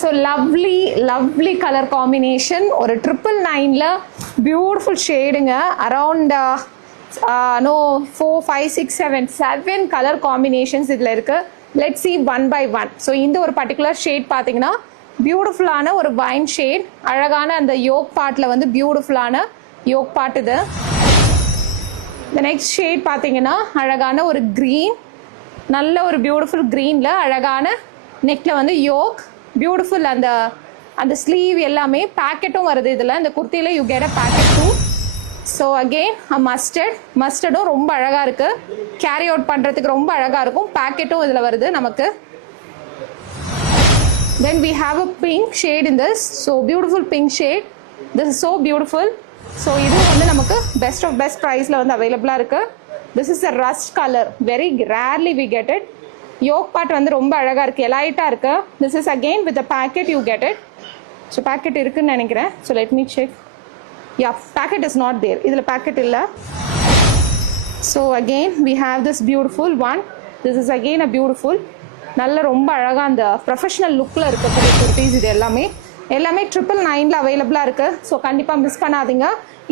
So lovely colour combination. ஒரு 999ல beautiful ஷேடுங்க. அரவுண்ட் 4 5 6 7 கலர் காம்பினேஷன்ஸ் இதில் இருக்குது. Let's see one by one. So இந்த ஒரு பர்டிகுலர் ஷேட் பார்த்தீங்கன்னா பியூட்டிஃபுல்லான ஒரு வைன் ஷேட். அழகான அந்த யோக் பார்ட்டில் வந்து பியூட்டிஃபுல்லான யோக் பார்ட் இது. இந்த நெக்ஸ்ட் ஷேட் பார்த்தீங்கன்னா அழகான ஒரு க்ரீன், நல்ல ஒரு பியூட்டிஃபுல் க்ரீனில் அழகான நெக்கில் வந்து யோக், பியூட்டிஃபுல் அந்த ஸ்லீவ் எல்லாமே பேக்கெட்டும் வருது இதில். இந்த குர்த்தியில் you get a packet too. So again மஸ்டர்டும் ரொம்ப அழகாக இருக்குது. கேரி அவுட் பண்ணுறதுக்கு ரொம்ப அழகாக இருக்கும். பேக்கெட்டும் இதில் வருது நமக்கு. Then we have a pink shade in this. So beautiful pink shade. This is so beautiful. So இது வந்து நமக்கு பெஸ்ட் ஆஃப் பெஸ்ட் ப்ரைஸில் வந்து அவைலபிளாக இருக்குது. This is a rust color. Very rarely we get it. Yoke part வந்து ரொம்ப அழகாக இருக்குது, எலைட்டாக இருக்குது. This is again with the packet you get it. So packet இருக்குன்னு நினைக்கிறேன். So let me check. Yeah, packet is not there. இதில் packet இல்லை. So again we have this beautiful one. This is again a beautiful, நல்ல ரொம்ப அழகாக அந்த professional லுக்கில் இருக்கக்கூடிய குர்த்திஸ். இது எல்லாமே 999ல அவைலபிளாக இருக்குது. ஸோ கண்டிப்பாக மிஸ் பண்ணாதீங்க.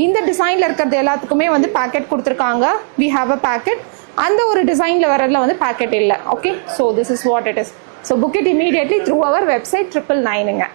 இந்த டிசைனில் இருக்கிறது எல்லாத்துக்குமே வந்து பேக்கெட் கொடுத்துருக்காங்க. We have a packet. அந்த ஒரு டிசைனில் வரதுல வந்து பேக்கெட் இல்லை. Okay, so this is what it is. So book it immediately through our website 999ங்க.